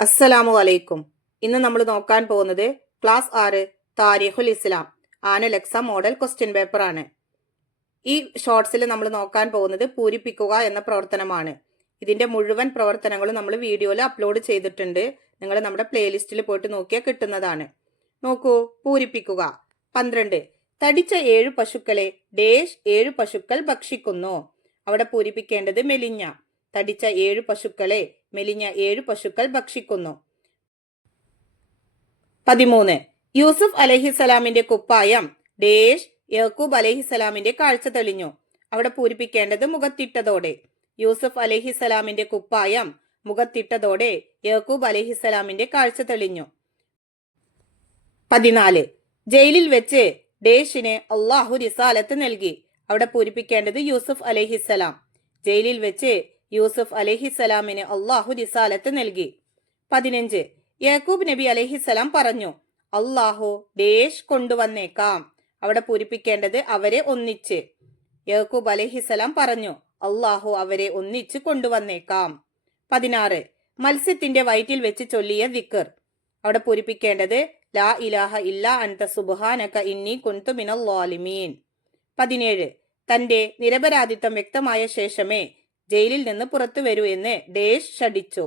അസ്സലാമു അലൈക്കും. ഇന്ന് നമ്മൾ നോക്കാൻ പോകുന്നത് ക്ലാസ് 6 താരിഖുൽ ഇസ്ലാം annual exam model question paper ആണ്. ഈ ഷോർട്സിൽ നമ്മൾ നോക്കാൻ പോകുന്നത് പൂരിപ്പിക്കുക എന്ന പ്രവർത്തനമാണ്. ഇതിന്റെ മുഴുവൻ പ്രവർത്തനങ്ങളും നമ്മൾ വീഡിയോയിൽ അപ്ലോഡ് ചെയ്തിട്ടുണ്ട്. നിങ്ങൾ നമ്മുടെ പ്ലേലിസ്റ്റിൽ പോയിട്ട് നോക്കിയാൽ കിട്ടുന്നതാണ്. നോക്കൂ, പൂരിപ്പിക്കുക. 12. തടിച്ച 7 പശുക്കളെ ഡേഷ് 7 പശുക്കൾ ഭക്ഷിക്കുന്നു. അവിടെ പൂരിപ്പിക്കേണ്ടത് മെലിഞ്ഞ. തടിച്ച 7 പശുക്കളെ മെലിഞ്ഞ 7 പശുക്കൾ ഭക്ഷിക്കുന്നു. 13. യൂസുഫ് അലൈഹിസലാമിന്റെ കുപ്പായം ഡേഷ് യാക്കൂബ് അലൈഹിസലാമിന്റെ കാഴ്ച തെളിഞ്ഞു. അവിടെ പൂരിപ്പിക്കേണ്ടത് മുഖത്തിട്ടതോടെ. യൂസുഫ് അലൈഹിസലാമിന്റെ കുപ്പായം മുഖത്തിട്ടതോടെ യാക്കൂബ് അലൈഹിസലാമിന്റെ കാഴ്ച തെളിഞ്ഞു. 14. ജയിലിൽ വെച്ച് ഡേഷിന് അള്ളാഹു റിസാലത്ത് നൽകി. അവിടെ പൂരിപ്പിക്കേണ്ടത് യൂസുഫ് അലൈഹിസലാം. ജയിലിൽ വെച്ച് യൂസുഫ് അലൈഹിസലാമിന് അള്ളാഹു റിസാലത്ത് നൽകി. 15. യാക്കൂബ് നബി അലൈഹിസലാം പറഞ്ഞു, അള്ളാഹു ഡേഷ് കൊണ്ടുവന്നേക്കാം. അവിടെ പൂരിപ്പിക്കേണ്ടത് അവരെ ഒന്നിച്ച്. യാക്കൂബ് അലൈഹിസലാം പറഞ്ഞു, അള്ളാഹു അവരെ ഒന്നിച്ച് കൊണ്ടുവന്നേക്കാം. 16. മത്സ്യത്തിന്റെ വയറ്റിൽ വെച്ച് ചൊല്ലിയ ദിക്ർ. അവിടെ പൂരിപ്പിക്കേണ്ടത് ലാ ഇലാഹ ഇല്ലാ അൻത സുബ്ഹാനക ഇന്നി കുൻതു മിനൽ ളാലിമീൻ. 17. തന്റെ നിരപരാധിത്വം വ്യക്തമായ ശേഷമേ ജയിലിൽ നിന്ന് പുറത്തു വരൂ എന്ന് ഡേഷ് ശഠിച്ചു.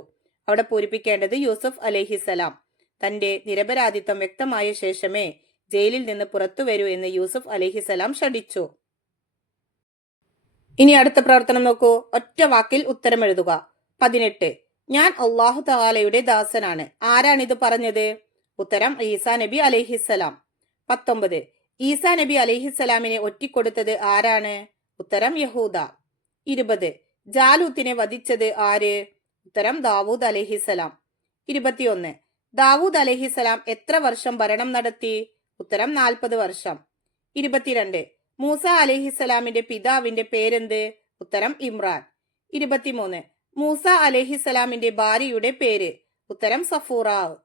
അവിടെ പൂരിപ്പിക്കേണ്ടത് യൂസുഫ് അലൈഹിസലാം. തന്റെ നിരപരാധിത്വം വ്യക്തമായ ശേഷമേ ജയിലിൽ നിന്ന് പുറത്തു വരൂ എന്ന് യൂസുഫ് അലൈഹിസലാം ശഠിച്ചു. ഇനി അടുത്ത പ്രവർത്തനം നോക്കൂ. ഒറ്റ വാക്കിൽ ഉത്തരം എഴുതുക. 18. ഞാൻ അള്ളാഹു തആലയുടെ ദാസനാണ്. ആരാണിത് പറഞ്ഞത്? ഉത്തരം ഈസാ നബി അലൈഹിസലാം. 19. ഈസാ നബി അലൈഹിസലാമിനെ ഒറ്റിക്കൊടുത്തത് ആരാണ്? ഉത്തരം യഹൂദ. 20. ജാലൂത്തിനെ വധിച്ചത് ആര്? ഉത്തരം ദാവൂദ് അലൈഹിസലാം. 21. ദാവൂദ് അലൈഹിസലാം എത്ര വർഷം ഭരണം നടത്തി? ഉത്തരം 40 വർഷം. 22. മൂസ അലൈഹിസലാമിന്റെ പിതാവിന്റെ പേരെന്ത്? ഉത്തരം ഇമ്രാൻ. 23. മൂസ അലൈഹിസലാമിന്റെ ഭാര്യയുടെ പേര്? ഉത്തരം സഫൂറാവ്.